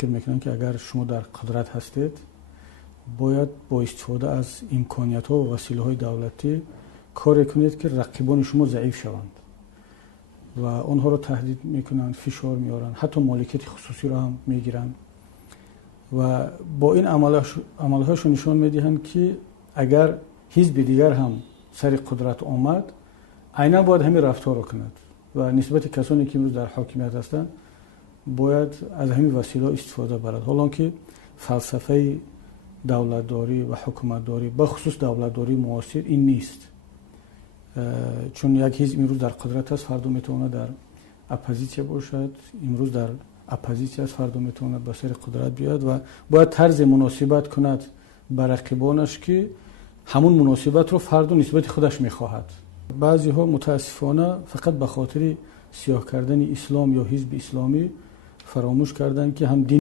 فکر میکنن که اگر شما در قدرت هستید باید با استفاده از امکانیت‌ها و وسیله‌های دولتی کاری کنید که رقیبان شما ضعیف شوند و آنها را تهدید میکنن، فشار میارن، حتی مالکیت خصوصی را هم میگیرن و با این عملهاشون نشان میدهند که اگر حزب دیگر هم سر قدرت آمد عیناً باید همین رفتار را کند و نسبت کسانی که امروز در حاکمیت هستند باید از همین وسیله استفاده برد. حالا که فلسفه دولتداری و حکومتداری به خصوص دولتداری معاصر این نیست، چون یک حزب امروز در قدرت است فردا میتونه در اپوزیسیون باشد، امروز در اپوزیسیون است فردا میتونه به سر قدرت بیاد و باید طرز مناسبت کند با رقیبانش که همون مناسبت رو فردا نسبت خودش میخواهد. بعضی ها متاسفانه فقط به خاطر سیاه کردن اسلام یا حزب اسلامی فراموش کردن که هم دین